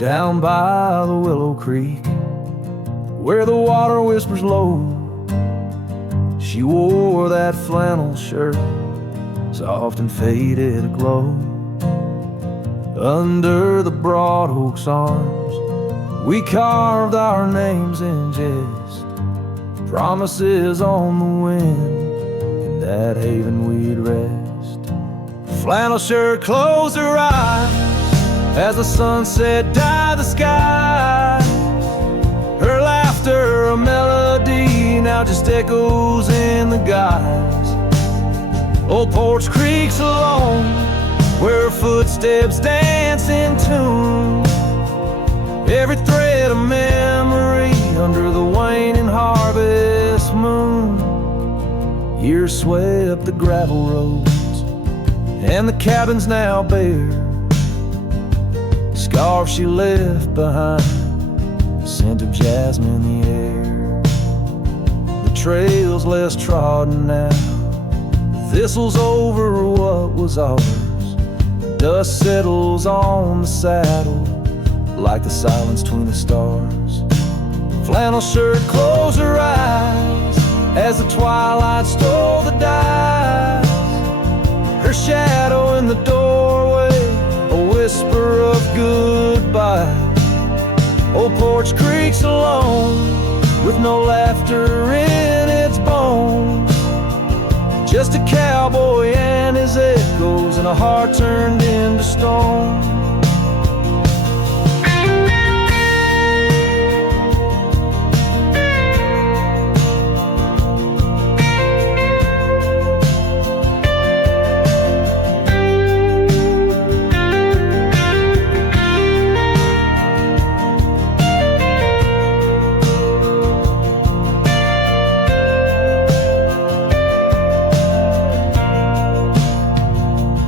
down by the Willow Creek, where the water whispers low. She wore that flannel shirt, soft and faded aglow. Under the broad oak's arms, we carved our names in jest, promises on the wind, in that haven we'd rest. Flannel shirt closed her eyes as the sunset dyed the sky. Her laughter, a melody, now just echoes in the guise. Old Porch Creek's alone, where her footsteps dance in tune. Every thread of memory under the waning harvest moon. Years swept the gravel roads, and the cabin's now bare. Scarf she left behind, the scent of jasmine in the air. The trail's less trodden now, thistles over what was ours. Dust settles on the saddle like the silence between the stars. Flannel shirt closed her eyes as the twilight stole the dice. Her shadow in the doorway, a whisper of goodbye. Old Porch Creek's alone, with no laughter in its bones. Just a cowboy and his echoes, and a heart turned into stone.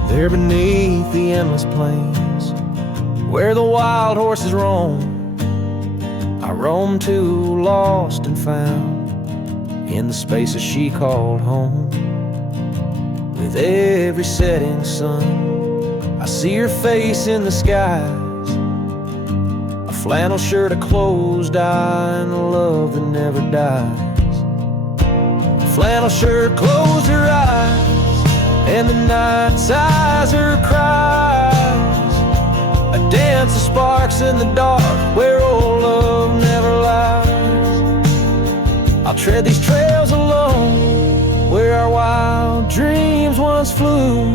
There beneath the endless plains, where the wild horses roam, I roam too, lost and found, in the spaces she called home. With every setting sun, I see her face in the skies. A flannel shirt, a closed eye, and a love that never dies. A flannel shirt closed her eyes, and the night sighs her cries. A dance of sparks in the dark, where old love never lies. I'll tread these trails alone, where our wild dreams once flew.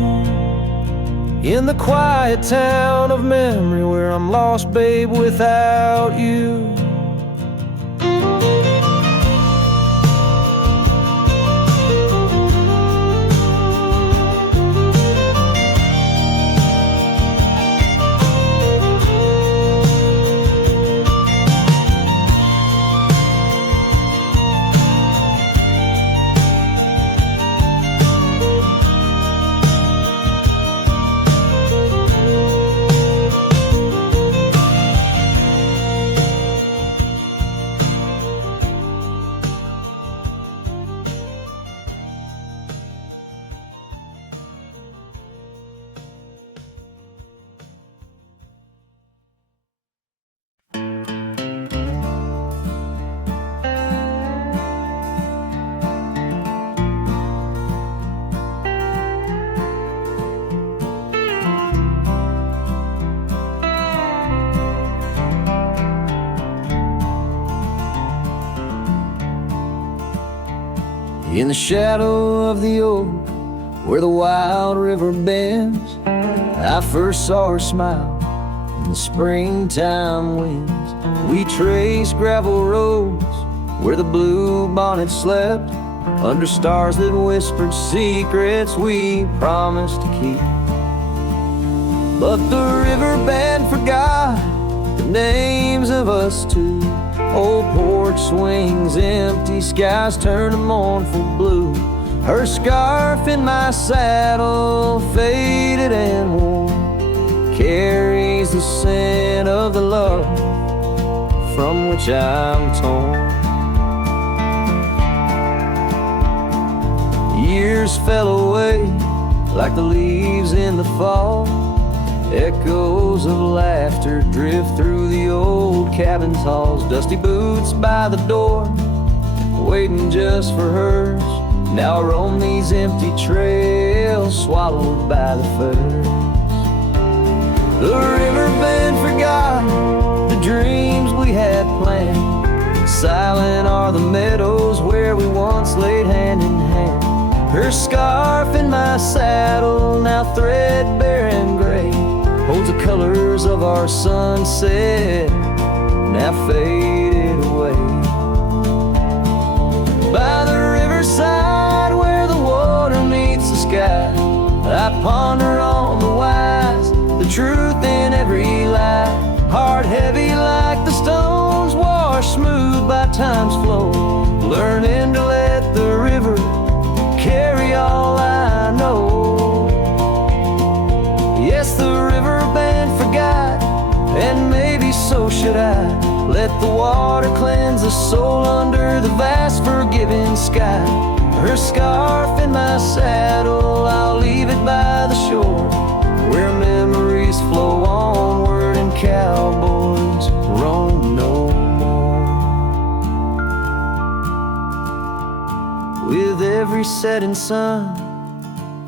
In the quiet town of memory, where I'm lost, babe, without you. In the shadow of the oak, where the wild river bends, I first saw her smile in the springtime winds. We traced gravel roads where the blue bonnet slept, under stars that whispered secrets we promised to keep. But the riverbed forgot the names of us two. Old porch swings, empty skies turn to mournful blue. Her scarf in my saddle, faded and worn, carries the scent of the love from which I'm torn. Years fell away like the leaves in the fall, Echoes of laughter drift through the old cabin's halls. Dusty boots by the door, waiting just for hers. Now I roam these empty trails, swallowed by the firs. The riverbed forgot the dreams we had planned. Silent are the meadows where we once laid hand in hand. Her scarf in my saddle, now threadbare and gray, holds the colors of our sunset, now faded away. By the riverside where the water meets the sky, I ponder on the wise, the truth in every lie. Heart heavy like the stones, washed smooth by time's flow, learning to let the river carry all I know. Yes, the riverbed forgot, and maybe so should I. Let the water cleanse the soul under the vast forgiving sky. Her scarf in my saddle, I'll leave it by the shore, where memories flow onward and cowboys roam no more. With every setting sun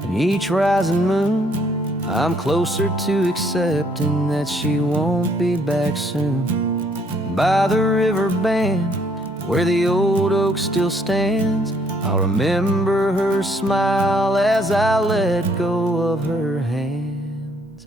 and each rising moon, I'm closer to accepting that she won't be back soon. By the river bend, where the old oak still stands, I'll remember her smile as I let go of her hands.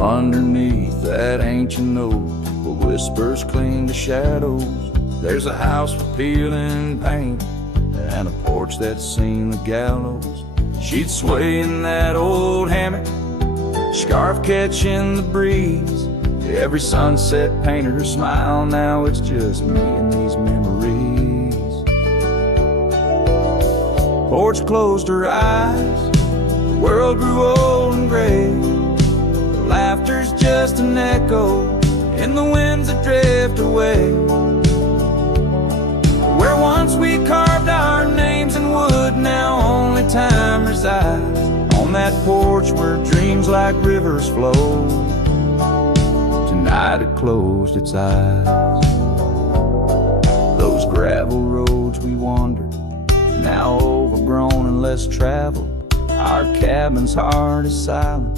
Underneath that ancient oak, where whispers cling to shadows, there's a house with peeling paint and a porch that's seen the gallows. She'd sway in that old hammock, scarf catching the breeze. Every sunset painted her smile, now it's just me and these memories. Porch closed her eyes, the world grew old and gray. Laughter's just an echo in the winds that drift away. Where once we carved our names in wood, now only time resides. On that porch where dreams like rivers flow, tonight it closed its eyes. Those gravel roads we wandered, now overgrown and less traveled. Our cabin's heart is silent,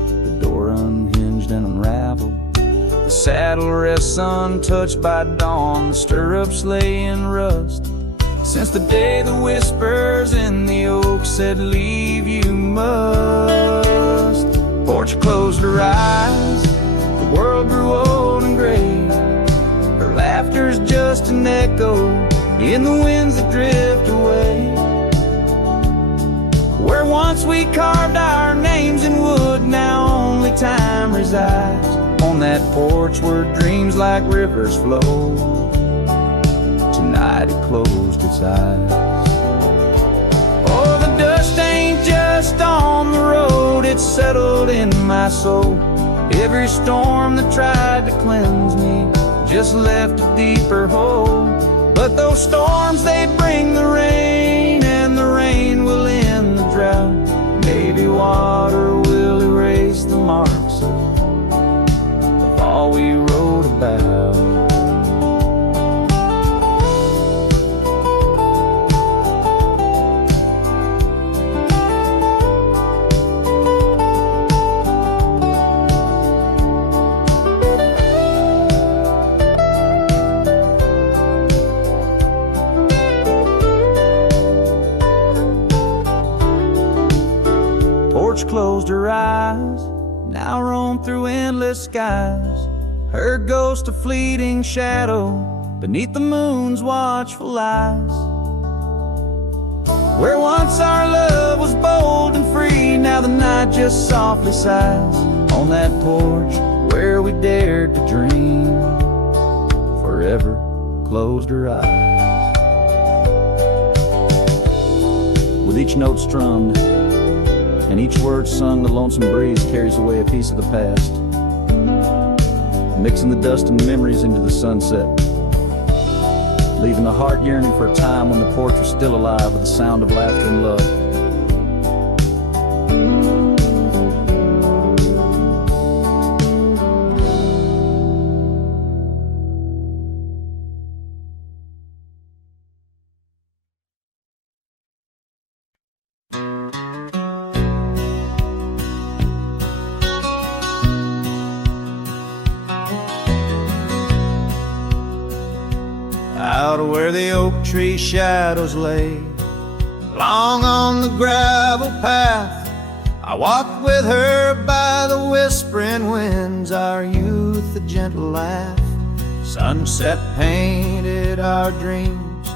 the door unhinged and unraveled. The saddle rests untouched by dawn, the stirrups lay in rust. Since the day the whispers in the oak said, leave you must. Porch closed her eyes, the world grew old and gray. Her laughter's just an echo in the winds that drift away. Where once we carved our names in wood, now only time resides. On that porch where dreams like rivers flow, tonight it closed its eyes. Oh, the dust ain't just on the road, it's settled in my soul. Every storm that tried to cleanse me just left a deeper hole. But those storms, they bring the rain, and the rain will end the drought. Maybe water will erase the marks of all we wrote about. Porch closed her eyes, now roam through endless skies. Her ghost a fleeting shadow beneath the moon's watchful eyes. Where once our love was bold and free, now the night just softly sighs. On that porch where we dared to dream, forever closed her eyes. With each note strummed and each word sung, the lonesome breeze carries away a piece of the past, mixing the dust and memories into the sunset, leaving the heart yearning for a time when the porch was still alive with the sound of laughter and love. Out where the oak tree shadows lay, long on the gravel path, I walked with her by the whispering winds, our youth a gentle laugh. Sunset painted our dreams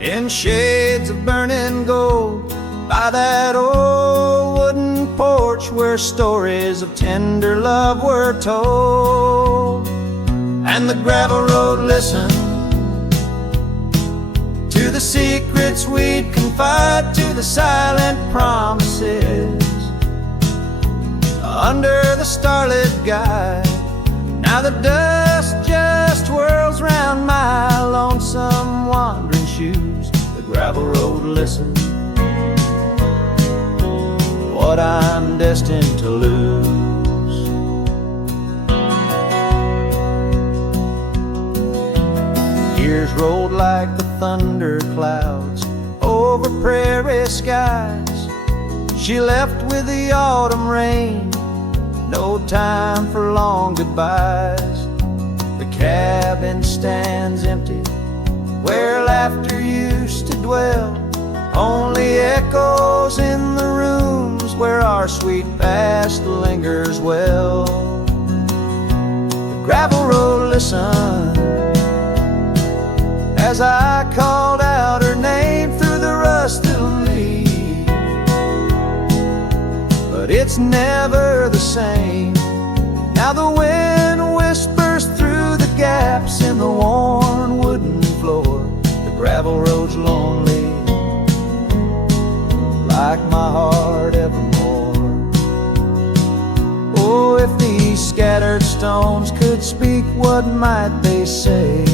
in shades of burning gold, by that old wooden porch where stories of tender love were told. And the gravel road listened to the secrets we'd confide, to the silent promises under the starlit guide. Now the dust just whirls round my lonesome wandering shoes. The gravel road listens, what I'm destined to lose. Years rolled like the thunder clouds over prairie skies. She left with the autumn rain, no time for long goodbyes. The cabin stands empty where laughter used to dwell, only echoes in the rooms where our sweet past lingers well. The gravel road listened as I called out her name through the rusted leaves, but it's never the same. Now the wind whispers through the gaps in the worn wooden floor. The gravel road's lonely, like my heart evermore. Oh, if these scattered stones could speak, what might they say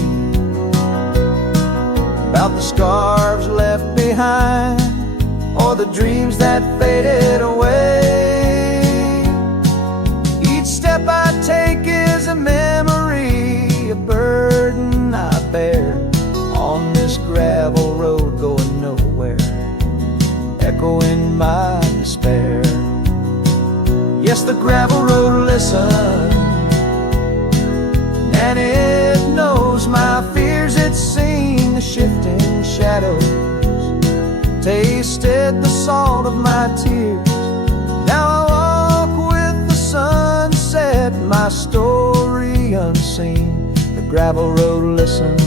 about the scarves left behind, or the dreams that faded away? Each step I take is a memory, a burden I bear on this gravel road going nowhere, echoing my despair. Yes, the gravel road listens, and it knows my fears. It's seen the shifting shadows, tasted the salt of my tears. Now I walk with the sunset, my story unseen. The gravel road listens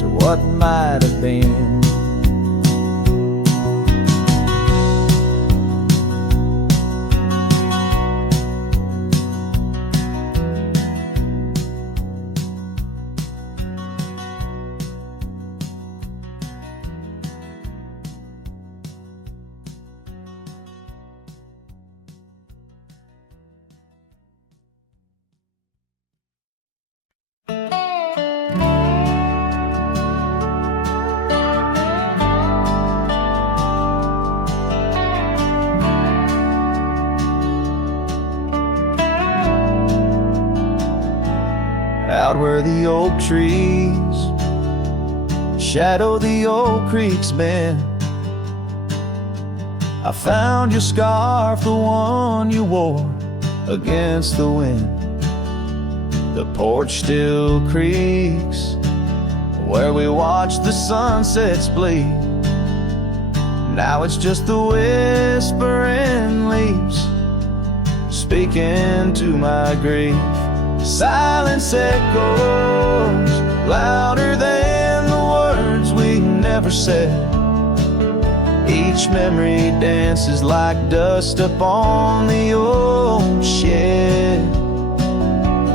to what might have been. Out where the oak trees shadow the old creek's bend, I found your scarf, the one you wore against the wind. The porch still creaks where we watched the sunsets bleed. Now it's just the whispering leaves speaking to my grief. Silence echoes louder than the words we never said. Each memory dances like dust upon the old shed.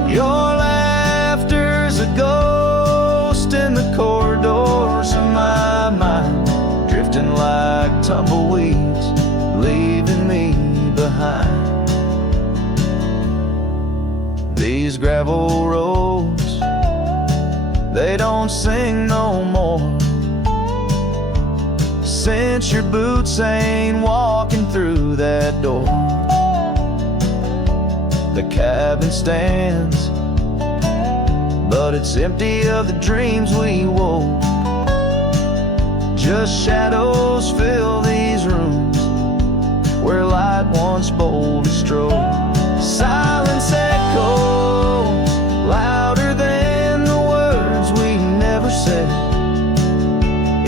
Your laughter's a ghost in the corridors of my mind, drifting like tumbleweeds, leaving me behind. These gravel roads, they don't sing no more, since your boots ain't walking through that door. The cabin stands, but it's empty of the dreams we wove. Just shadows fill these rooms where light once boldly strode. Silence echoes louder than the words we never said.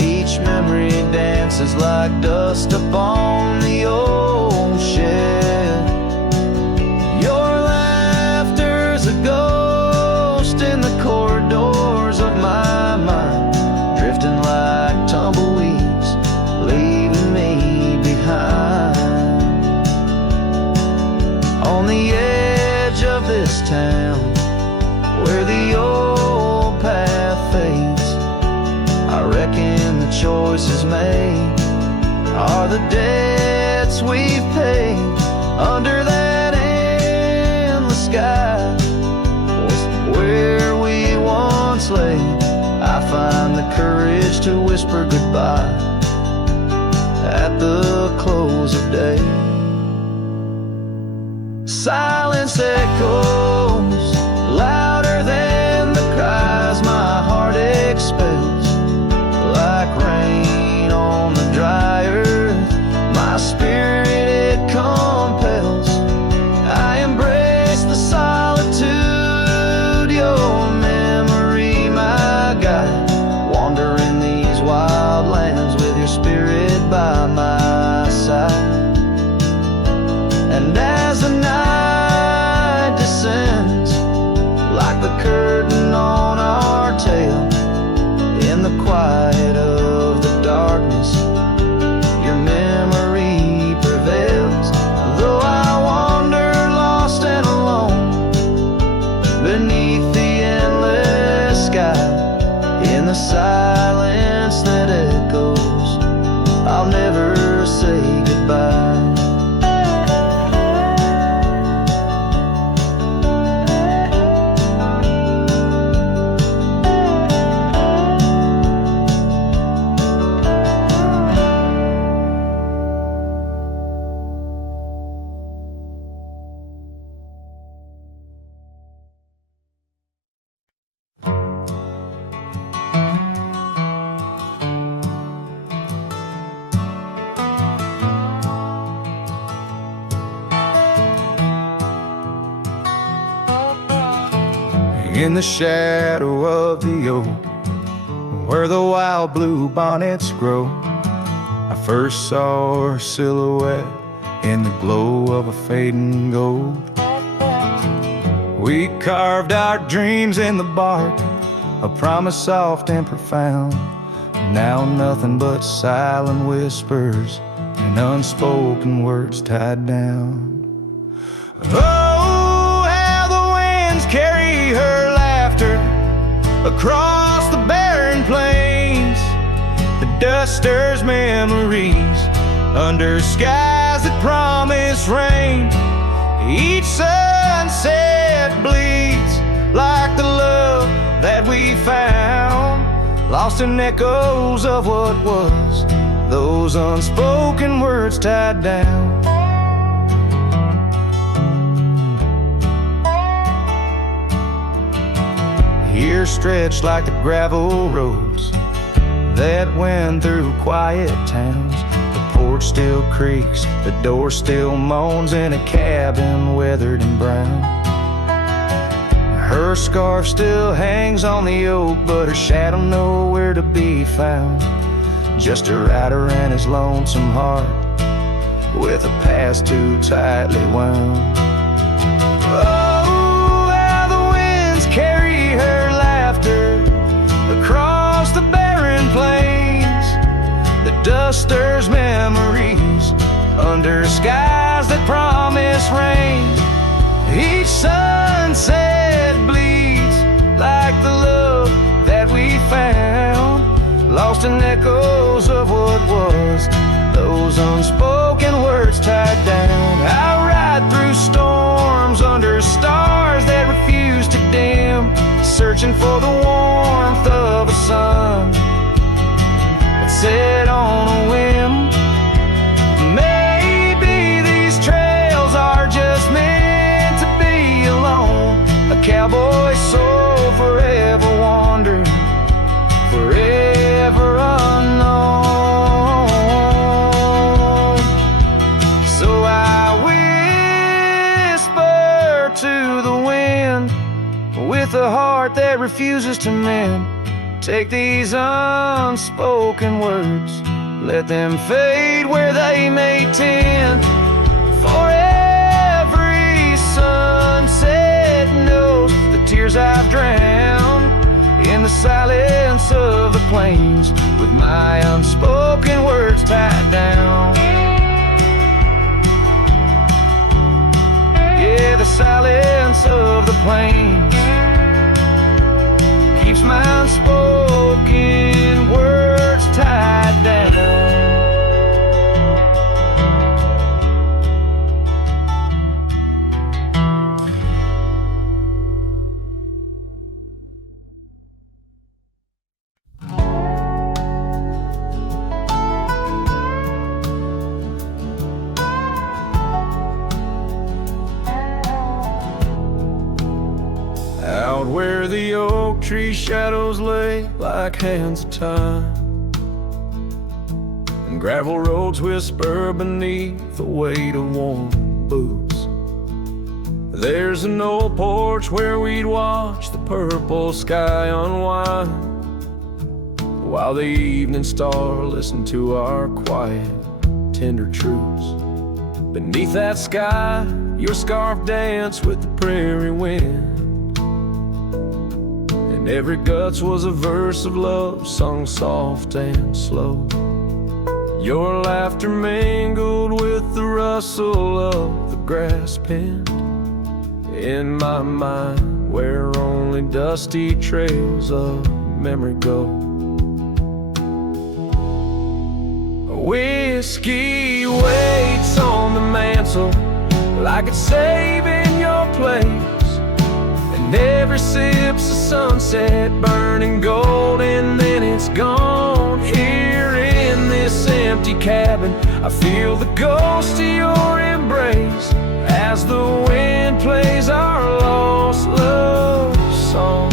Each memory dances like dust upon the old shed. Your laughter's a ghost in the corridors of my mind, drifting like tumbleweeds, leaving me behind. On the edge of this town, where the old path fades, I reckon the choices made are the debts we've paid. Under that endless sky was where we once lay. I find the courage to whisper goodbye at the close of day. Silence echoes louder than the cries my heart expels. Like rain on the dry earth, my spirit it compels. I embrace the solitude, your memory my guide, wandering these wild lands with your spirit by my side. And as the night descends, like the curtain on our tale, in the quiet of the darkness, your memory prevails. Though I wander lost and alone beneath the endless sky, in the silence that echoes, I'll never say goodbye. In the shadow of the oak, where the wild blue bonnets grow, I first saw her silhouette in the glow of a fading gold. We carved our dreams in the bark, a promise soft and profound. Now nothing but silent whispers and unspoken words tied down. Oh, how the winds carry her laughter across the barren plains. The dust stirs memories under skies that promise rain. Each sunset bleeds like the love that we found, lost in echoes of what was, those unspoken words tied down. Here stretched like the gravel roads that went through quiet towns. The porch still creaks, the door still moans in a cabin weathered and brown. Her scarf still hangs on the oak, but her shadow nowhere to be found. Just a rider and his lonesome heart, with a past too tightly wound. Oh, how the under skies that promise rain. Each sunset bleeds like the love that we found, lost in echoes of what was, those unspoken words tied down. I ride through storms under stars that refuse to dim, searching for the warmth of a sun that set on a whim. Maybe these trails are just meant to be alone, a cowboy's soul forever wandering, forever unknown. So I whisper to the wind with a heart that refuses to mend. Take these unspoken words, let them fade where they may tend. For every sunset knows the tears I've drowned in the silence of the plains, with my unspoken words tied down. Yeah, the silence of the plains keeps my unspoken words tied down. Out where the oak tree shadows lay like hands of time, and gravel roads whisper beneath the weight of warm boots, there's an old porch where we'd watch the purple sky unwind, while the evening star listened to our quiet, tender truths. Beneath that sky, your scarf danced with the prairie wind, and every guts was a verse of love sung soft and slow. Your laughter mingled with the rustle of the grass pinned in my mind, where only dusty trails of memory go. Whiskey waits on the mantle like it's saving your place, and every sip's a sunset burning gold, and then it's gone. Here in this empty cabin, I feel the ghost of your embrace as the wind plays our lost love song.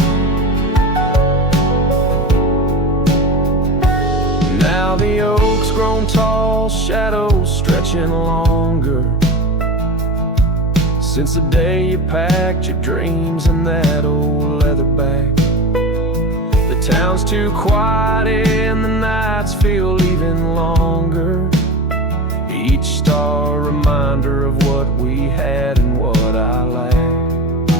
Now the oak's grown tall, shadows stretching longer, since the day you packed your dreams in that old leather bag. The town's too quiet and the nights feel even longer, each star a reminder of what we had and what I lacked.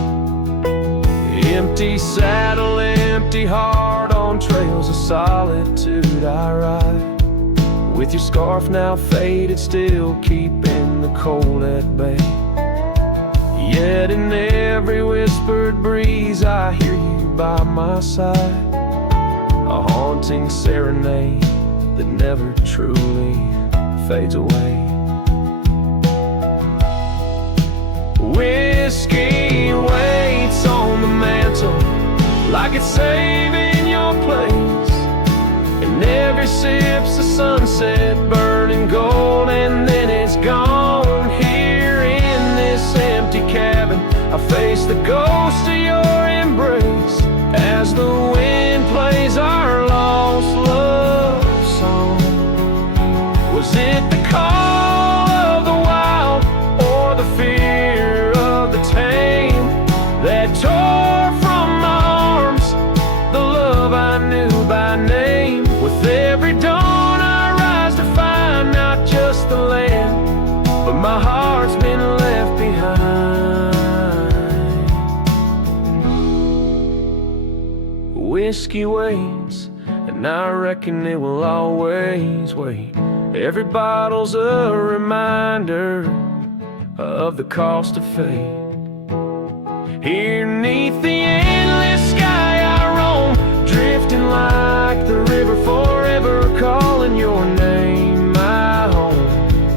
Empty saddle, empty heart, on trails of solitude I ride, with your scarf now faded, still keeping the cold at bay. Yet in every whispered breeze I hear you by my side, a haunting serenade that never truly fades away. Whiskey waits on the mantle like it's saving your place, and every sip's a sunset burning gold, and then it's gone. Here in this empty cabin, I face the ghost of your embrace as the wind plays our lost love song. Was it the call of the wild or the fear of the tame that tore from my arms the love I knew by name? With every dawn I rise to find not just the land, but my heart's been left behind. Whiskey waits, and I reckon it will always wait. Every bottle's a reminder of the cost of faith. Here 'neath the endless sky I roam, drifting like the river forever, calling your name my home.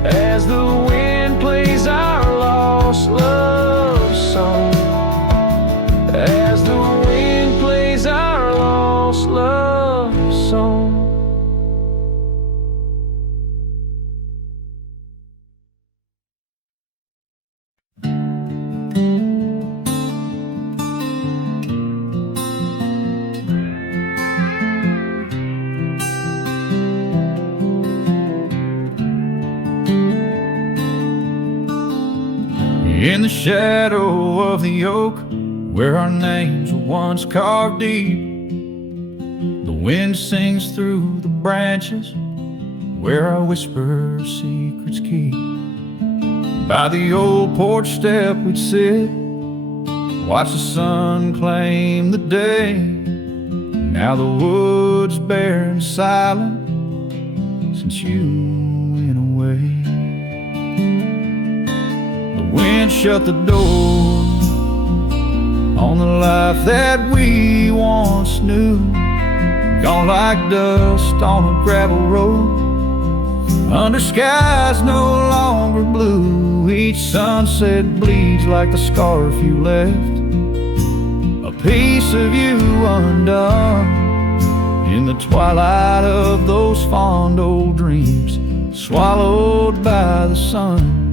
As the wind plays our lost love song, as the wind plays our lost love song. In the shadow of the oak, where our names were once carved deep, the wind sings through the branches, where I whisper secrets keep. By the old porch step we'd sit, watch the sun claim the day. Now the wood's bare and silent since you went away. The wind shut the door on the life that we once knew, gone like dust on a gravel road, under skies no longer blue. Each sunset bleeds like the scarf you left, a piece of you undone. In the twilight of those fond old dreams, swallowed by the sun.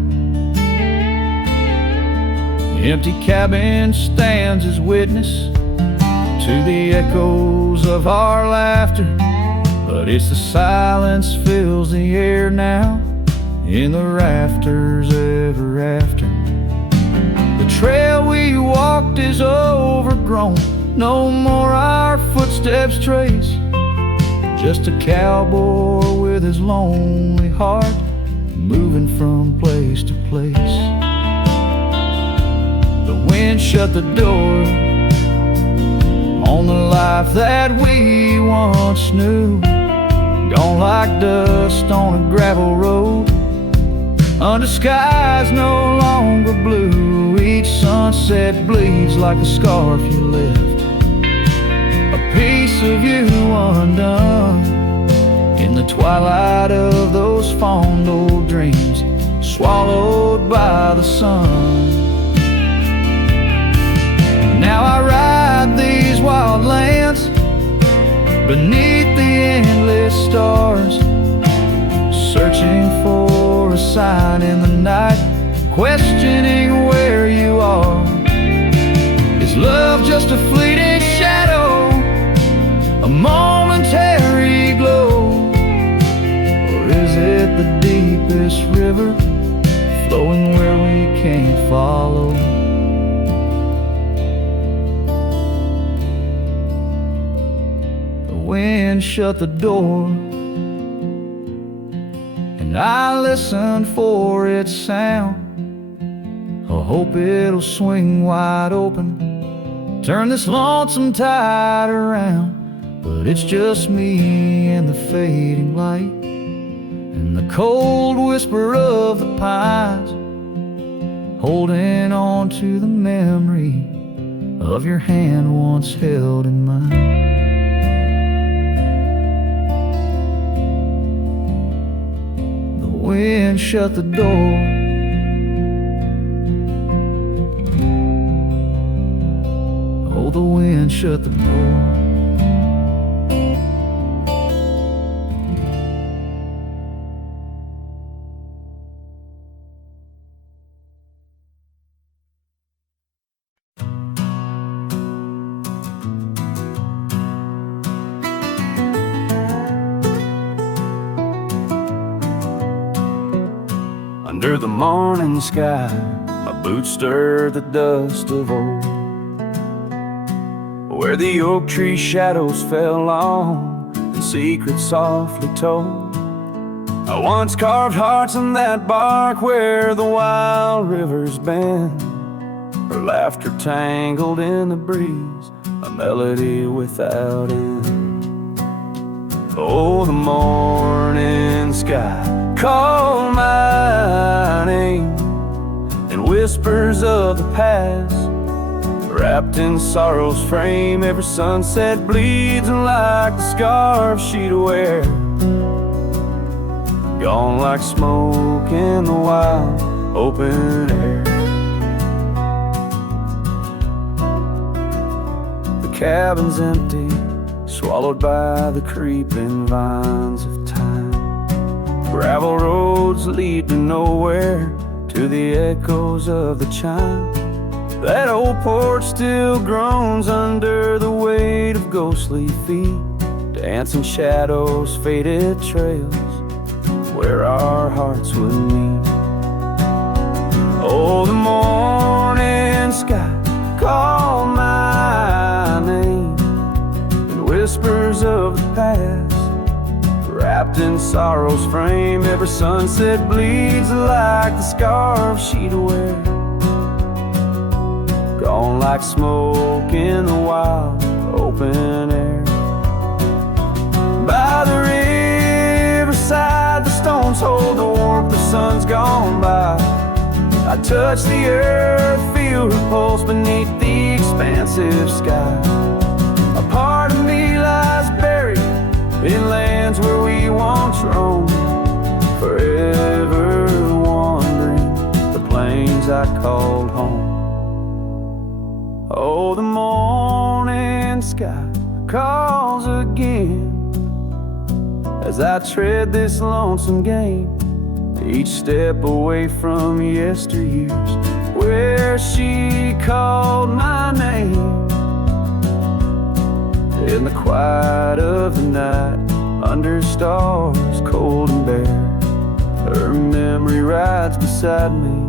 The empty cabin stands as witness to the echoes of our laughter, but it's the silence fills the air now, in the rafters ever after. The trail we walked is overgrown, no more our footsteps trace, just a cowboy with his lonely heart, moving from place to place. The wind shut the door on the life that we once knew, gone like dust on a gravel road, under skies no longer blue. Each sunset bleeds like a scarf you left, a piece of you undone. In the twilight of those fond old dreams, swallowed by the sun. Now I ride these wild lands beneath the endless stars, searching for a sign in the night, questioning where you are. Is love just a fleeting shadow, a momentary glow, or is it the deepest river flowing where we can't follow? The wind shut the door, and I listen for its sound. I hope it'll swing wide open, turn this lonesome tide around. But it's just me and the fading light, and the cold whisper of the pines, holding on to the memory of your hand once held in mine. The wind shut the door, oh, the wind shut the door. Under the morning sky, my boots stir the dust of old, where the oak tree shadows fell long and secrets softly told. I once carved hearts in that bark where the wild rivers bend, her laughter tangled in the breeze, a melody without end. Oh, the morning sky called my name, and whispers of the past, wrapped in sorrow's frame. Every sunset bleeds like the scarf she'd wear, gone like smoke in the wild open air. The cabin's empty, swallowed by the creeping vines of time. Gravel roads lead to nowhere, to the echoes of the chime. That old porch still groans under the weight of ghostly feet, dancing shadows, faded trails where our hearts would meet. Oh, the morning sky called my name, and whispers of the past, wrapped in sorrow's frame. Every sunset bleeds like the scarf she'd wear, gone like smoke in the wild open air. By the riverside, the stones hold the warmth, the sun's gone by. I touch the earth, feel her pulse beneath the expansive sky. A part of me lies buried in lands where we once roamed, forever wandering the plains I called home. Oh, the morning sky calls again as I tread this lonesome game, each step away from yesteryears where she called my name. In the quiet of the night, under stars cold and bare, her memory rides beside me,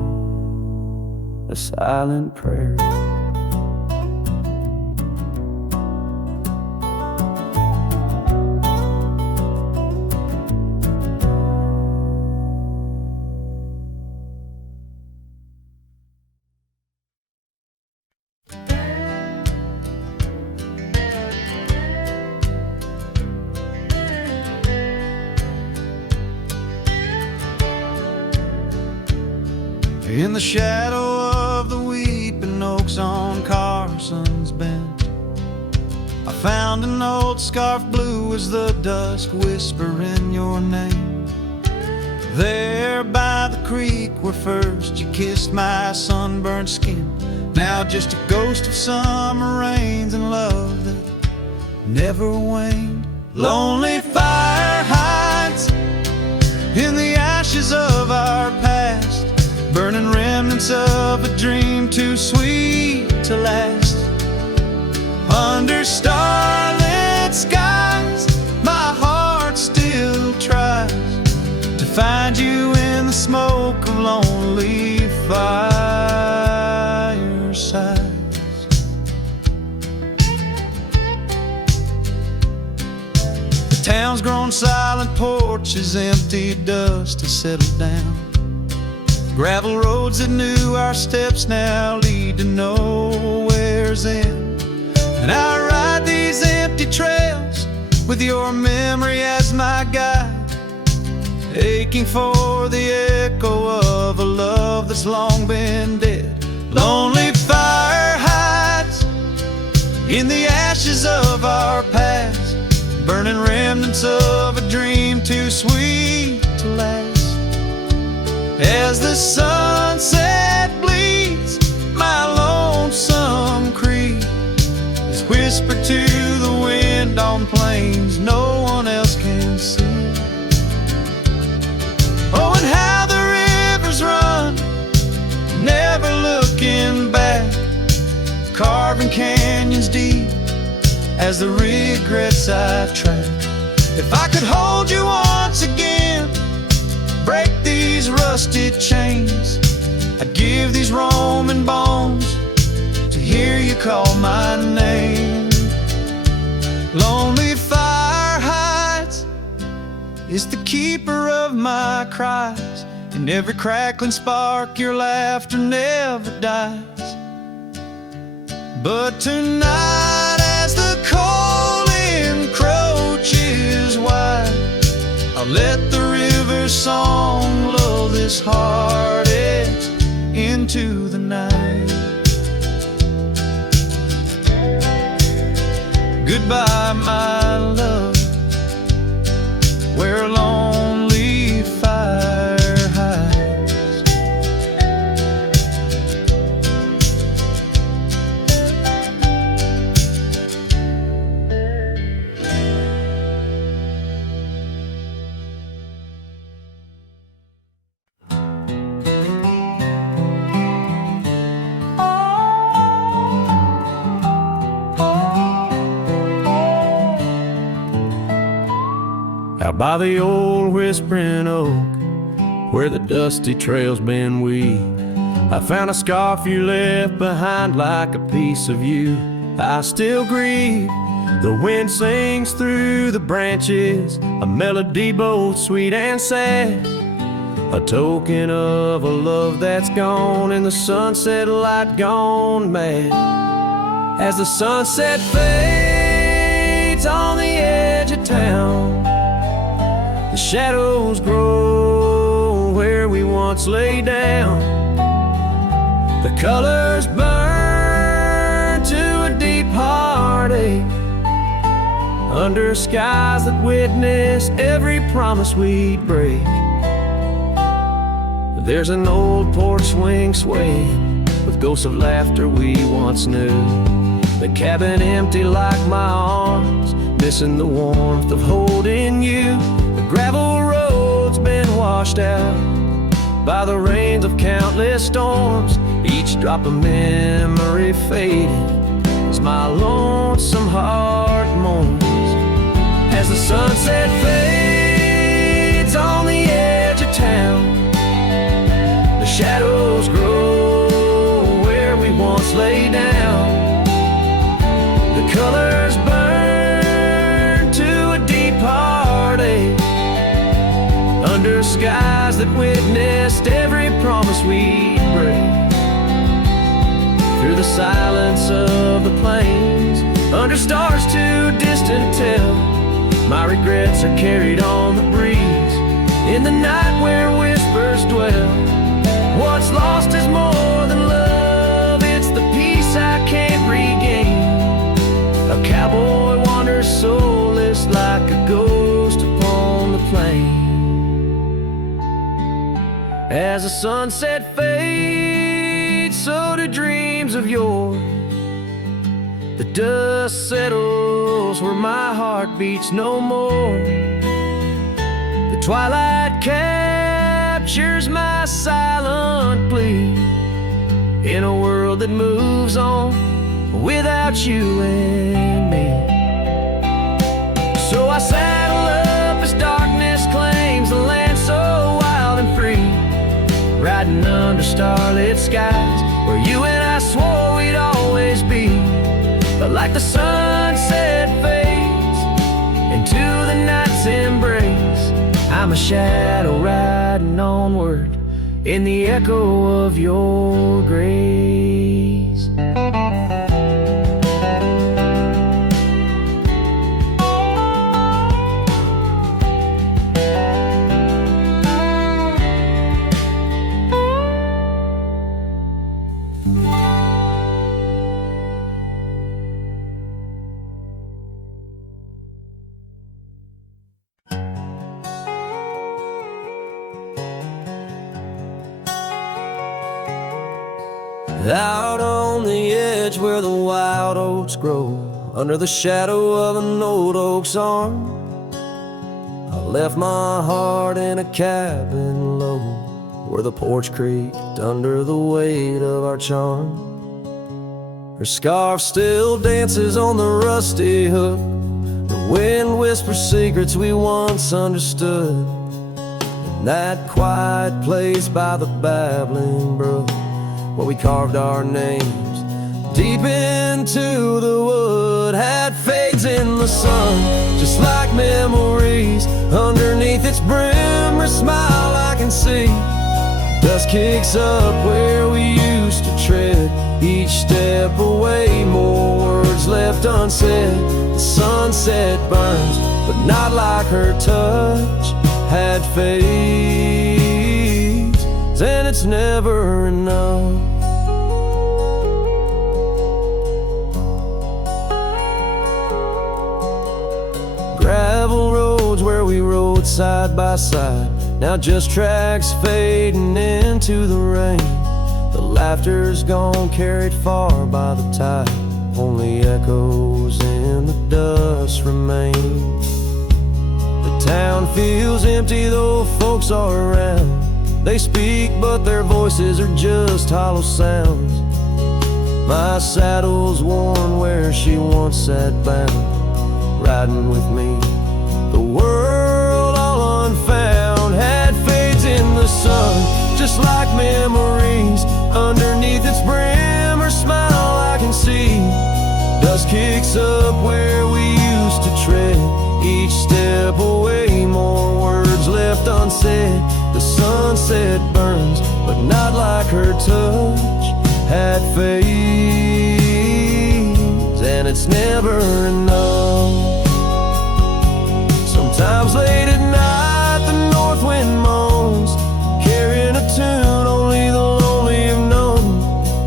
a silent prayer. In the shadow of the weeping oaks on Carson's Bend, I found an old scarf blue as the dusk whispering your name. There by the creek where first you kissed my sunburned skin, now just a ghost of summer rains and love that never waned. Lonely fire hides in the ashes of our past, burning remnants of a dream too sweet to last. Under starlit skies, my heart still tries to find you in the smoke of lonely firesides. The town's grown silent, porches empty, dust has settled down. Gravel roads that knew our steps now lead to nowhere's end. And I ride these empty trails with your memory as my guide, aching for the echo of a love that's long been dead. Lonely fire hides in the ashes of our past, burning remnants of a dream too sweet to last. As the sunset bleeds, my lonesome creed is whispered to the wind on plains no one else can see. Oh, and how the rivers run, never looking back, carving canyons deep as the regrets I've tracked. If I could hold you once again, break these rusted chains, I'd give these Roman bones to hear you call my name. Lonely fire hides is the keeper of my cries. In every crackling spark your laughter never dies. But tonight as the cold encroaches wide, I'll let the river song lull this heart edge into the night. Goodbye, my love, where a lonely fire hides. Out by the old whispering oak, where the dusty trails been weaved, I found a scarf you left behind like a piece of you I still grieve. The wind sings through the branches, a melody both sweet and sad, a token of a love that's gone and the sunset light gone mad. As the sunset fades on the edge of town, the shadows grow where we once lay down. The colors burn to a deep heartache under skies that witness every promise we'd break. There's an old porch swing swaying with ghosts of laughter we once knew. The cabin empty like my arms, missing the warmth of holding you. The gravel road's been washed out by the rains of countless storms. Each drop of memory faded as my lonesome heart mourns. As the sunset fades on the edge of town, the shadows grow where we once lay down. The colors burn to a deep heartache under skies that witnessed every promise we'd break. Through the silence of the plains, under stars too distant to tell, my regrets are carried on the breeze. In the night where whispers dwell, what's lost is more than love. It's the peace I can't regain. A cowboy wanders soulless like a ghost upon the plain. As the sunset fades, so do dreams of yore. The dust settles where my heart beats no more. The twilight captures my silent plea in a world that moves on without you and me. So I saddle up as darkness claims the land so wild and free, riding under starlit skies where you and I swore we'd always be. But like the sunset fades into the night's embrace, I'm a shadow riding onward in the echo of your grace. Out on the edge where the wild oats grow, under the shadow of an old oak's arm, I left my heart in a cabin low, where the porch creaked under the weight of our charm. Her scarf still dances on the rusty hook, the wind whispers secrets we once understood. In that quiet place by the babbling brook, where we carved our names deep into the wood, had fades in the sun, just like memories. Underneath its brim, her smile I can see. Dust kicks up where we used to tread, each step away, more words left unsaid. The sunset burns, but not like her touch. had fades, and it's never enough. Gravel roads where we rode side by side, now just tracks fading into the rain. The laughter's gone, carried far by the tide, only echoes in the dust remain. The town feels empty though folks are around. They speak but their voices are just hollow sounds. My saddle's worn where she once sat bound, riding with me, the world all unfound. Had fades in the sun, just like memories. Underneath its brim, her smile I can see. Dust kicks up where we used to tread, each step away, more words left unsaid. The sunset burns, but not like her touch. Had fades, and it's never enough. Sometimes late at night the north wind moans, carrying a tune only the lonely have known.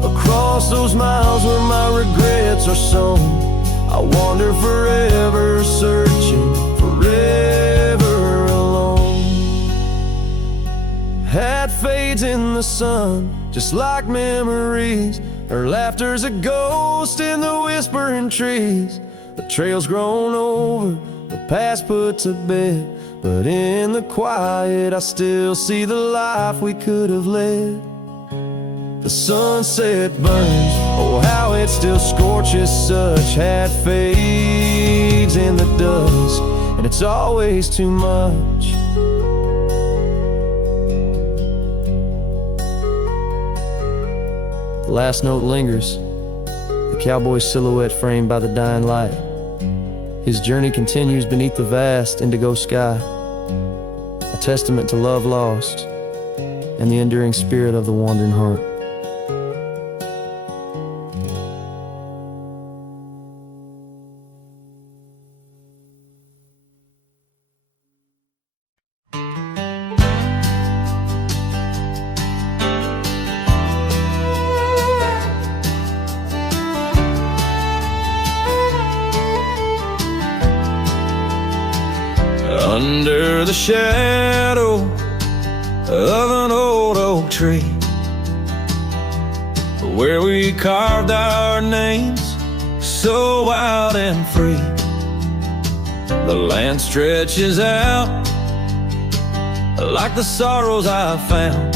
Across those miles where my regrets are sown, I wander forever, searching, forever alone. Had fades in the sun, just like memories. Her laughter's a ghost in the whispering trees. The trail's grown over, the past put to bed, but in the quiet I still see the life we could have led. The sunset burns, oh how it still scorches such. Had fades in the dust, and it's always too much. The last note lingers, the cowboy's silhouette framed by the dying light. His journey continues beneath the vast indigo sky, a testament to love lost and the enduring spirit of the wandering heart. Under the shadow of an old oak tree, where we carved our names so wild and free, the land stretches out like the sorrows I found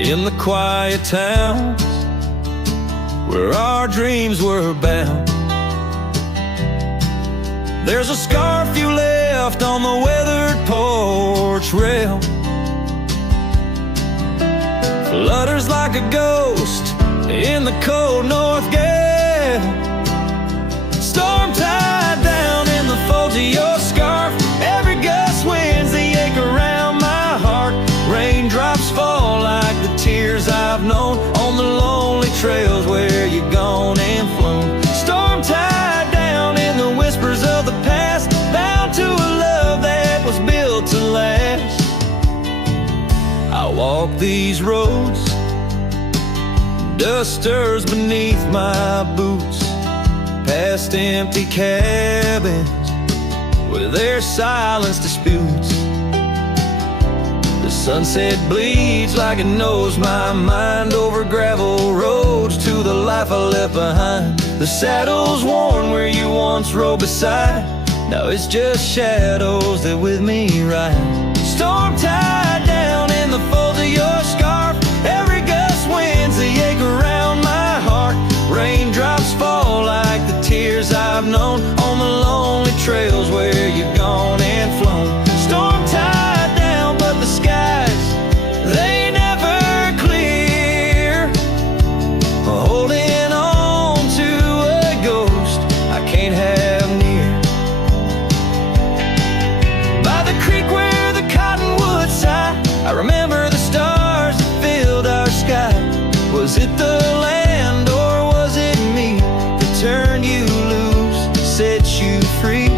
in the quiet towns where our dreams were bound. There's a scarf you left on the weathered porch rail, flutters like a ghost in the cold north gale. Storm tied down in the folds of your scarf, every gust winds the ache around my heart. Raindrops fall like the tears I've known on the lonely trails where you've gone and flown. Storm tied down in the whispers of the past, bound to a love that was built to last. I walk these roads, dust stirs beneath my boots, past empty cabins with their silence disputes. The sunset bleeds like it knows my mind over gravel roads to the life I left behind. The saddle's worn where you once rode beside, now it's just shadows that with me ride. Storm tied down in the folds of your scarf, every gust winds the ache around my heart. Raindrops fall like the tears I've known on the lonely trails where you've gone and flown. Storm tied down, but the skies, they never clear. Holding on to a ghost I can't have near. By the creek where the cottonwoods sigh, I remember the stars that filled our sky. Was it the land or was it me that turned you loose, set you free?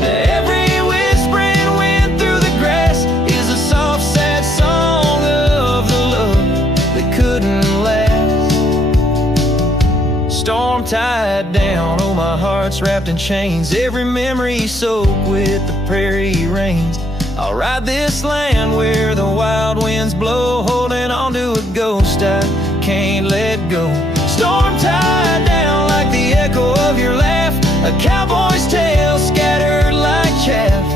Every whispering wind through the house wrapped in chains, every memory soaked with the prairie rains. I'll ride this land where the wild winds blow, holding on to a ghost I can't let go. Storm tied down like the echo of your laugh, a cowboy's tale scattered like chaff.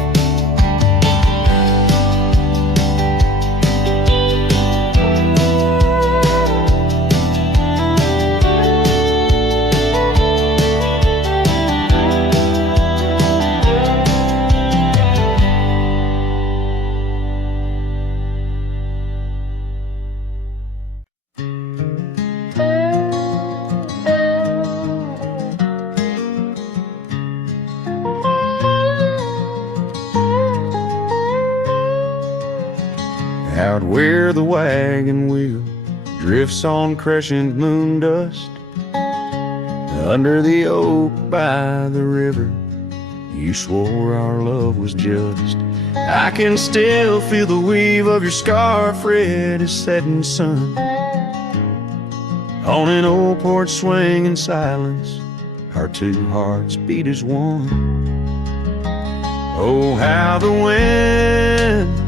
Out where the wagon wheel drifts on crescent moon dust, under the oak by the river, you swore our love was just. I can still feel the weave of your scarf red as setting sun. On an old porch swing in silence, our two hearts beat as one. Oh, how the winds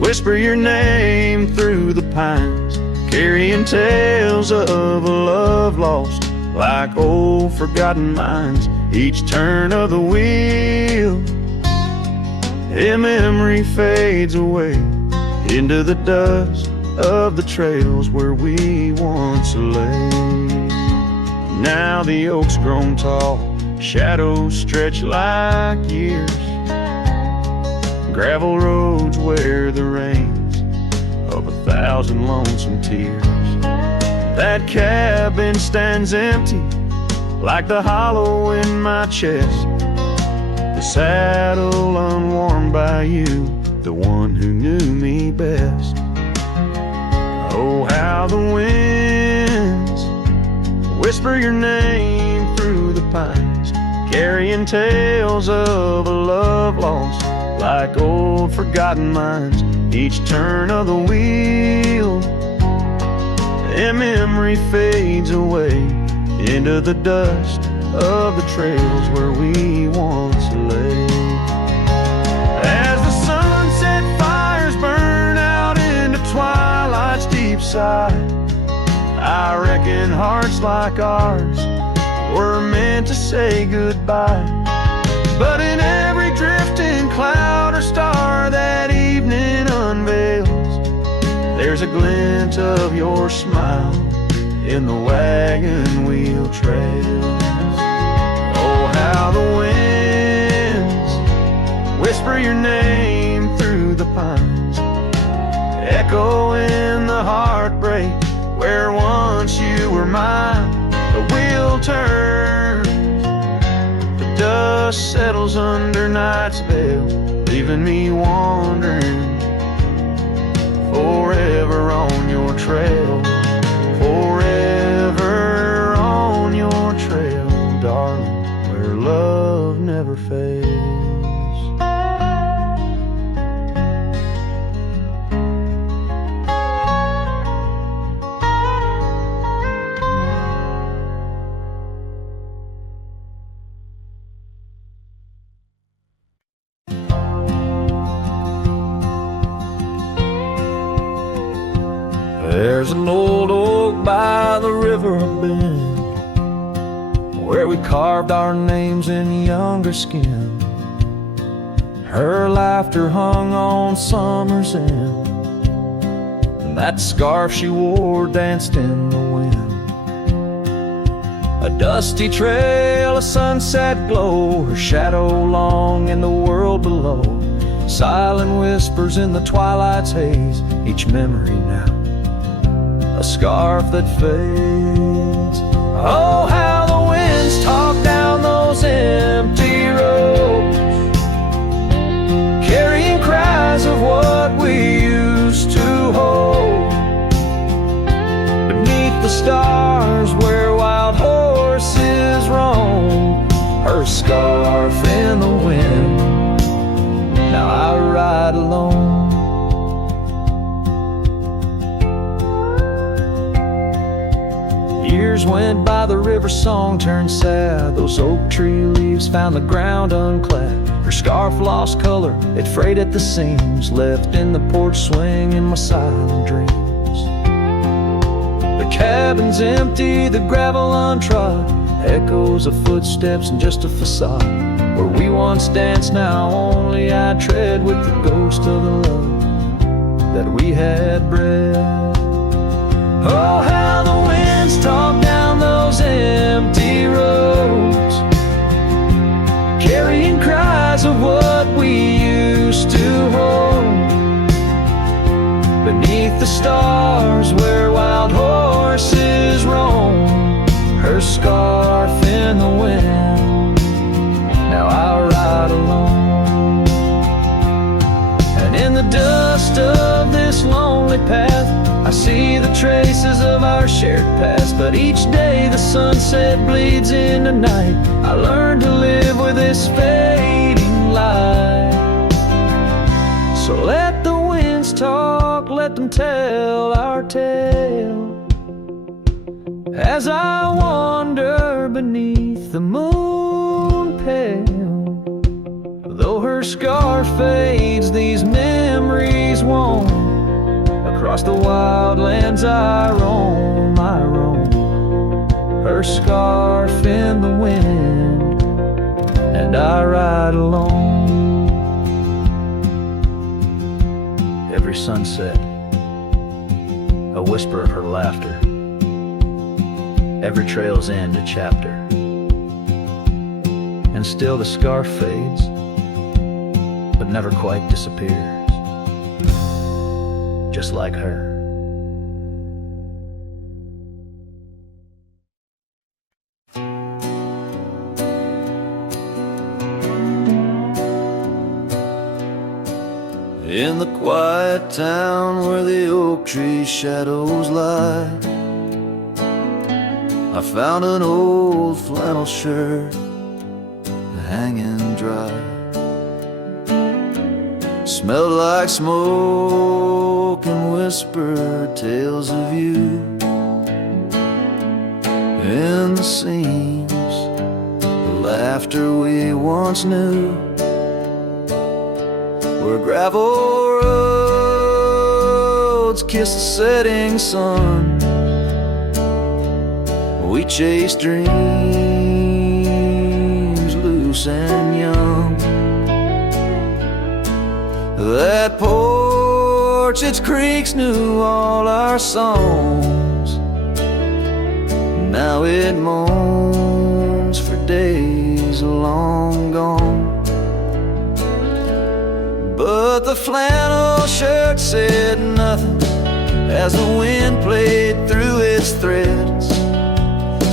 whisper your name through the pines, carrying tales of a love lost like old forgotten mines. Each turn of the wheel, a memory fades away into the dust of the trails where we once lay. Now the oak's grown tall, shadows stretch like years, gravel roads wear the rains of 1,000 lonesome tears. That cabin stands empty like the hollow in my chest, the saddle unworn by you, the one who knew me best. Oh, how the winds whisper your name through the pines, carrying tales of a love lost like old forgotten mines. Each turn of the wheel, a memory fades away into the dust of the trails where we once lay. As the sunset fires burn out into twilight's deep side, I reckon hearts like ours were meant to say goodbye. But in every drifting cloud or star that evening unveils, there's a glint of your smile in the wagon wheel trails. Oh, how the winds whisper your name through the pines, echo in the heartbreak where once you were mine. The wheel turns, the dust settles under night's veil, leaving me wandering forever on your trail, forever on your trail, darling, where love never fails. There's an old oak by the river bend where we carved our names in younger skin. Her laughter hung on summer's end, and that scarf she wore danced in the wind. A dusty trail, a sunset glow, her shadow long in the world below. Silent whispers in the twilight's haze, each memory now a scarf that fades. Oh, how the winds talk down those empty roads, carrying cries of what we used to hold. Beneath the stars where wild horses roam, her scarf in the wind, now I ride alone. years went by, the river song turned sad. Those oak tree leaves found the ground unclad. Her scarf lost color, it frayed at the seams, left in the porch swing in my silent dreams. The cabin's empty, the gravel untrod, echoes of footsteps and just a facade. Where we once danced, now only I tread, with the ghost of the love that we had bred. Oh, how the winds talk down those empty roads, carrying cries of what we used to hold. Beneath the stars where wild horses roam, her scarf in the wind, now I ride alone. And in the dust of this lonely path, I see the traces of our shared past. But each day the sunset bleeds into night, I learn to live with this fading light. So let the winds talk, let them tell our tale, as I wander beneath the moon pale. Though her scarf fades, these memories won't. Across the wild lands I roam, her scarf in the wind, and I ride alone. Every sunset, a whisper of her laughter, every trail's end a chapter. And still the scarf fades, but never quite disappears, just like her. In the quiet town where the oak tree shadows lie, I found an old flannel shirt hanging dry. Smelled like smoke and whispered tales of you. In the seams, the laughter we once knew, where gravel roads kiss the setting sun. We chase dreams loose and young. That porch, its creaks knew all our songs. Now it moans for days long gone. But the flannel shirt said nothing as the wind played through its threads,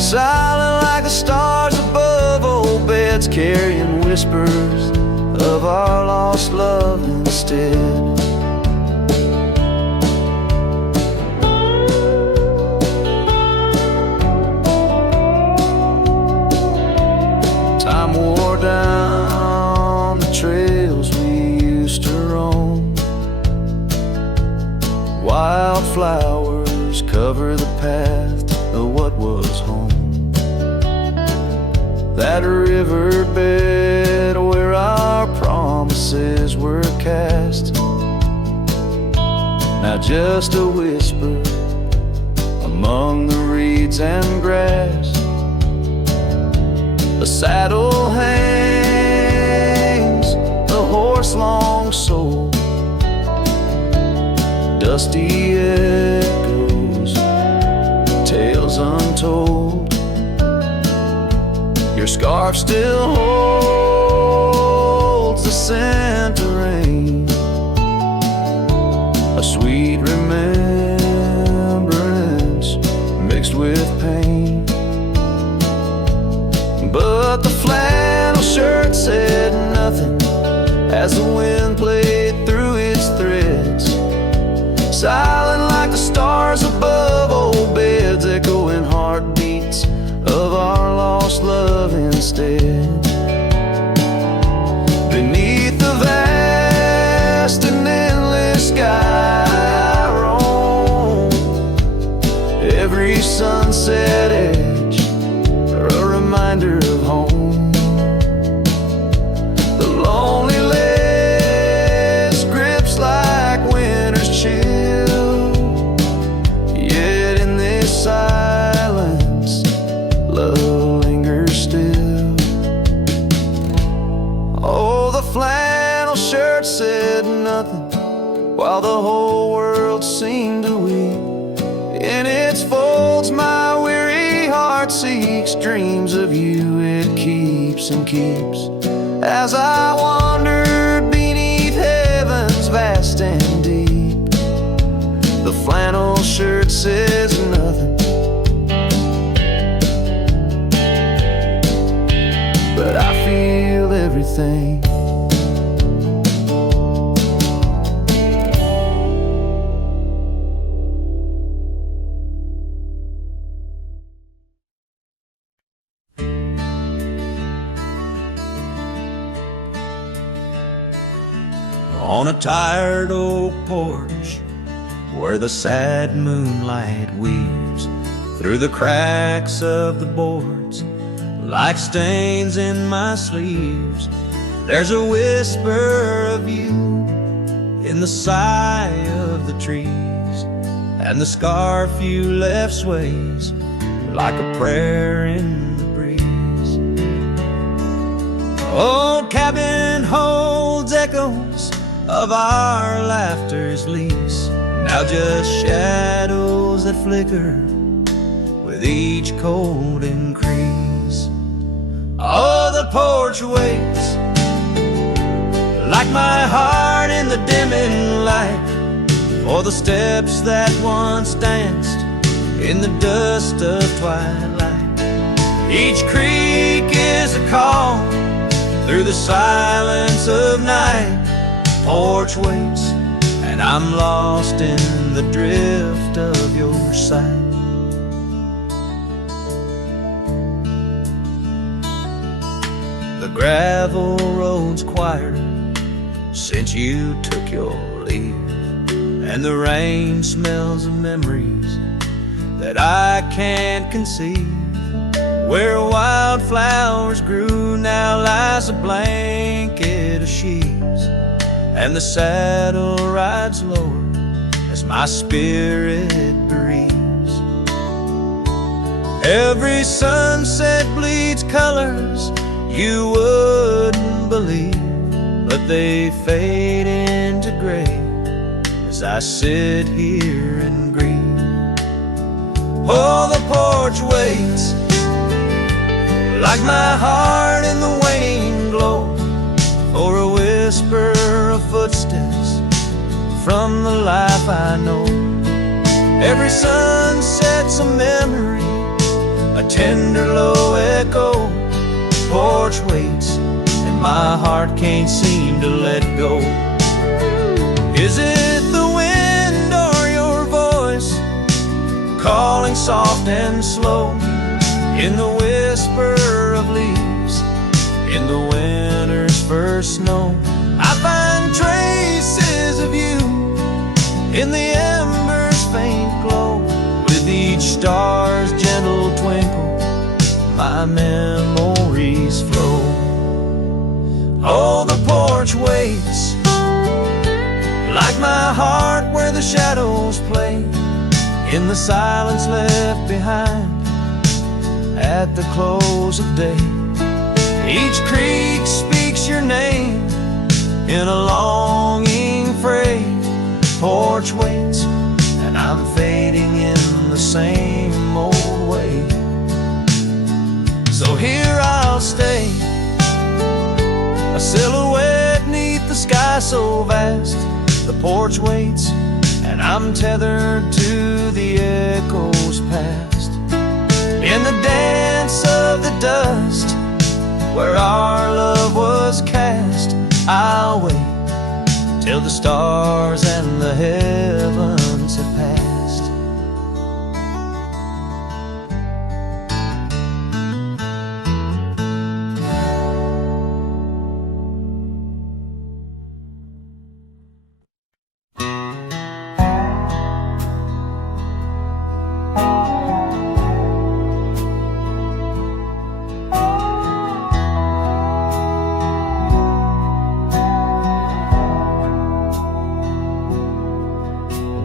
silent like the stars above old beds, carrying whispers of our lost love instead. Time wore down the trails we used to roam. Wildflowers cover the path of what was home. That riverbed where our promises were cast, now just a whisper among the reeds and grass. The saddle hangs, the horse long sold, dusty echoes, tales untold. Your scarf still holds the scent of rain, a sweet remembrance mixed with pain. But the flannel shirt said nothing as the wind played through its threads, silent like the stars above old beds, echoing heartbeats of our lost love instead. Beneath the vast and endless sky I roam, every sunset its folds my weary heart seeks. Dreams of you it keeps and keeps. As I wandered beneath heaven's vast and deep, the flannel shirt says nothing, but I feel everything. On a tired oak porch where the sad moonlight weaves through the cracks of the boards like stains in my sleeves, there's a whisper of you in the sigh of the trees, and the scarf you left sways like a prayer in the breeze. Old cabin holds echoes of our laughter's lease, now just shadows that flicker with each cold increase. Oh, the porch waits like my heart in the dimming light for the steps that once danced in the dust of twilight. Each creak is a call through the silence of night. Porch waits, and I'm lost in the drift of your sight. The gravel road's quieter since you took your leave, and the rain smells of memories that I can't conceive. Where wildflowers grew now lies a blanket of sheaves, and the saddle rides lower as my spirit bereaves. Every sunset bleeds colors you wouldn't believe, but they fade into gray as I sit here and grieve. Oh, the porch waits like my heart in the waning glow for a whisper of footsteps from the life I know. Every sunset's a memory, a tender low echo. Porch waits, and my heart can't seem to let go. Is it the wind or your voice calling soft and slow in the whisper of leaves in the winter's first snow? I find traces of you in the embers' faint glow. With each star's gentle twinkle, my memories flow. Oh, the porch waits like my heart where the shadows play in the silence left behind at the close of day. Each creek speaks your name in a longing fray. Porch waits, and I'm fading in the same old way. So here I'll stay, a silhouette neath the sky so vast. The porch waits, and I'm tethered to the echoes past. In the dance of the dust where our love was cast, I'll wait till the stars and the heavens have passed.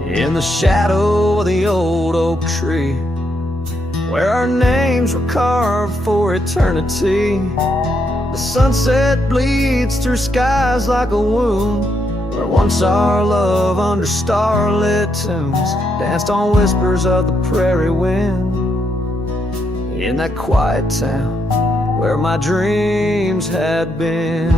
In the shadow of the old oak tree, where our names were carved for eternity, the sunset bleeds through skies like a wound where once our love under starlit tunes danced on whispers of the prairie wind. In that quiet town where my dreams had been.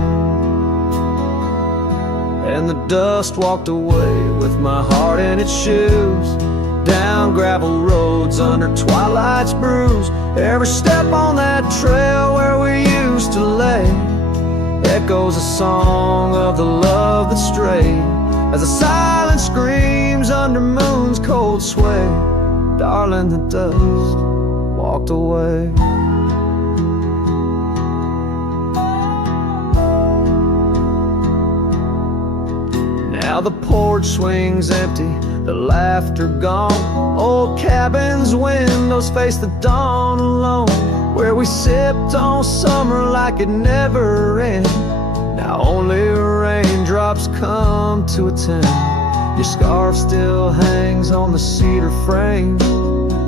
And the dust walked away with my heart in its shoes, down gravel roads under twilight's bruise. Every step on that trail where we used to lay echoes a song of the love that strayed, as the silence screams under moon's cold sway. Darling, the dust walked away. Now the porch swings empty, the laughter gone. Old cabins' windows face the dawn alone, where we sipped on summer like it never ended. Now only raindrops come to attend. Your scarf still hangs on the cedar frame,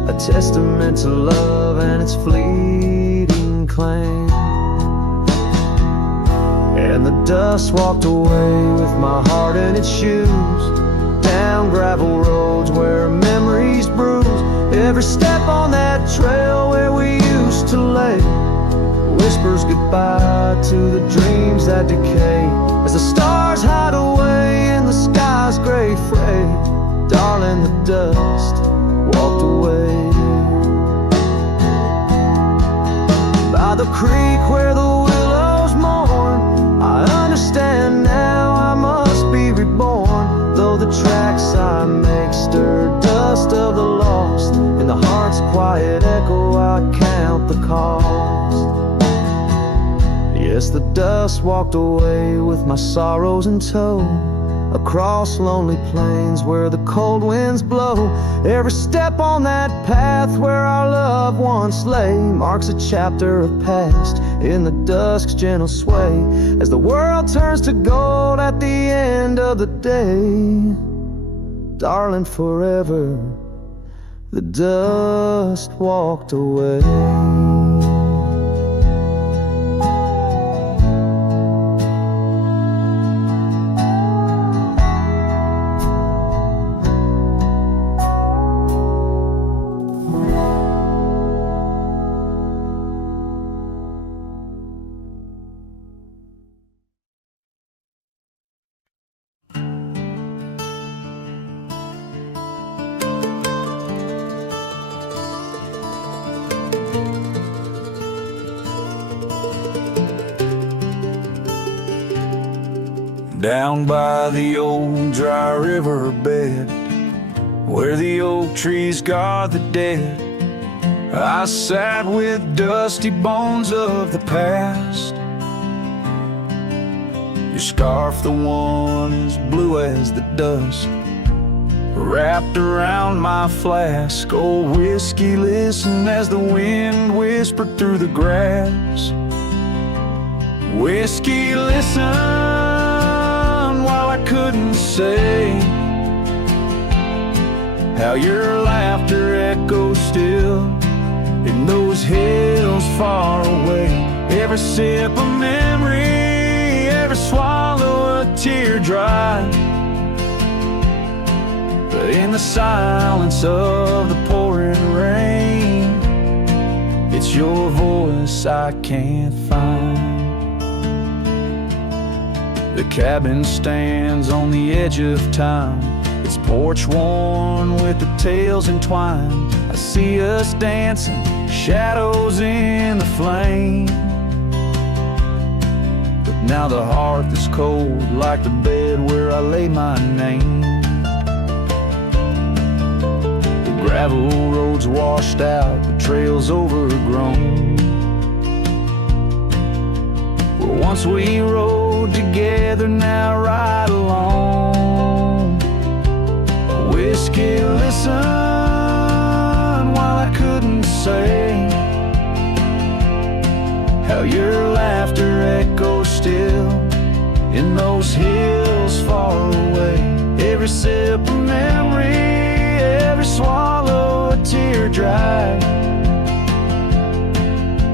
a testament to love and its fleeting claim. And the dust walked away with my heart in its shoes, down gravel roads where memories bruise. Every step on that trail where we used to lay whispers goodbye to the dreams that decay, as the stars hide away in the sky's gray fray. Darling, the dust walked away. By the creek where the willows mourn, I understand now I must be reborn. Though the tracks I make stir dust of the lost, in the heart's quiet echo I count the cost. Yes, the dust walked away with my sorrows in tow, across lonely plains where the cold winds blow. Every step on that path where our love once lay marks a chapter of past in the dusk's gentle sway, as the world turns to gold at the end of the day. Darling, forever the dust walked away. Down by the old dry river bed, where the oak trees guard the dead, I sat with dusty bones of the past. Your scarf, the one as blue as the dust, wrapped around my flask. Old whiskey, listen as the wind whispered through the grass. Whiskey, listen, while I couldn't say how your laughter echoes still in those hills far away. Every sip a memory, every swallow a tear dry. But in the silence of the pouring rain, it's your voice I can't find. The cabin stands on the edge of time, its porch worn with the tales entwined. I see us dancing, shadows in the flame, but now the hearth is cold like the bed where I lay my name. The gravel roads washed out, the trails overgrown, where once we rode together, now ride alone. Whiskey, listen, while I couldn't say how your laughter echoes still in those hills far away. Every sip a memory, every swallow a tear dry.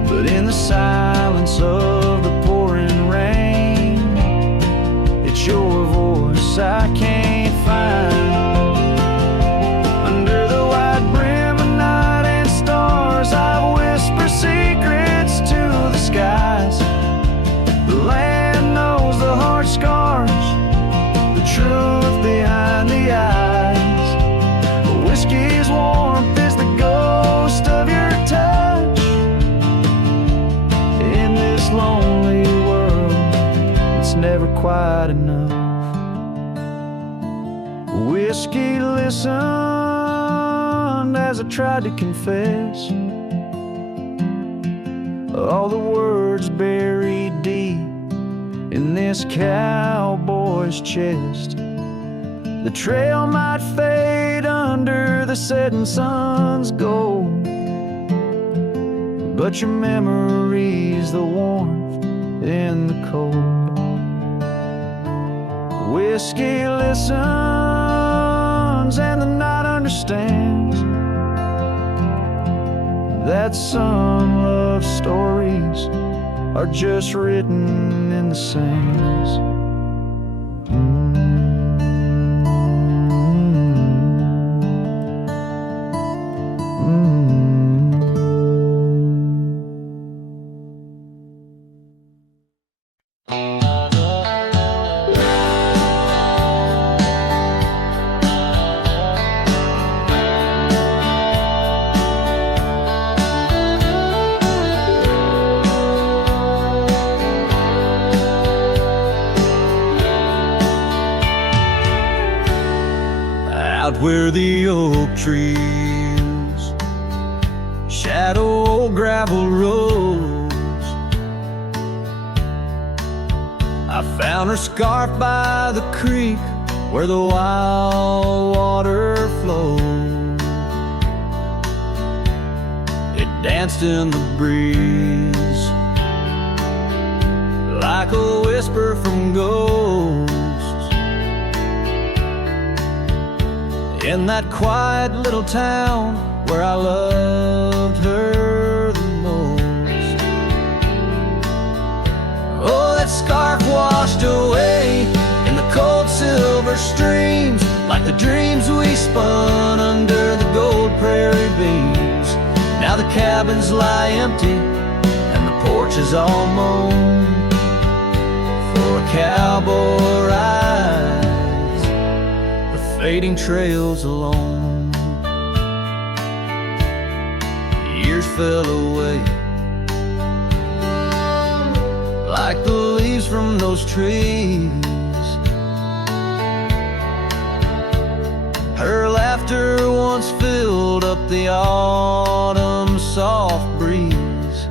But in the silence of the pouring rain, it's your voice listened as I tried to confess all the words buried deep in this cowboy's chest. The trail might fade under the setting sun's gold, but your memory's the warmth in the cold. Whiskey listens and the night understands that some love stories are just written in the sands. Out where the oak trees shadow old gravel roads, I found her scarf by the creek where the wild water flowed. It danced in the breeze like a whisper from ghosts. In that quiet little town where I loved her the most. Oh, that scarf washed away in the cold silver streams, like the dreams we spun under the gold prairie beams. Now the cabins lie empty and the porch is all mown for a cowboy ride, fading trails alone. Years fell away like the leaves from those trees. Her laughter once filled up the autumn soft breeze,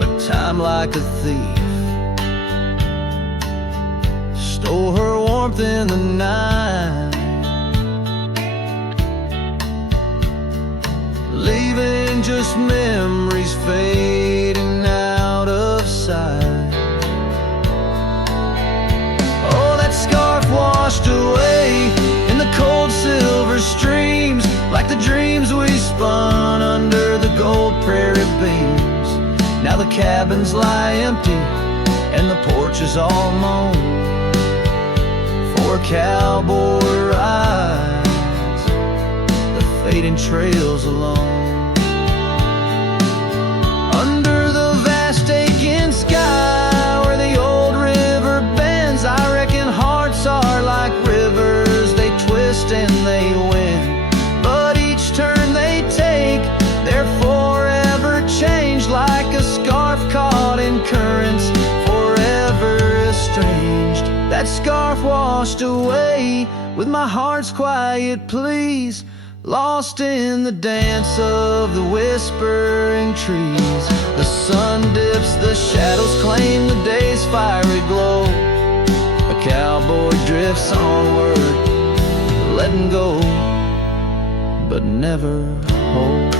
but time like a thief stole her warmth in the night, leaving just memories fading out of sight. Oh, that scarf washed away in the cold silver streams, like the dreams we spun under the gold prairie beams. Now the cabins lie empty and the porch is all mown for cowboy rides, the fading trails alone. Under the vast aching sky where the old river bends, I reckon hearts are like rivers, they twist and they win, but each turn they take, they're forever changed, like a scarf caught in currents, forever estranged. That scarf washed away with my heart's quiet pleas, lost in the dance of the whispering trees. The sun dips, the shadows claim the day's fiery glow. A cowboy drifts onward, letting go, but never hold.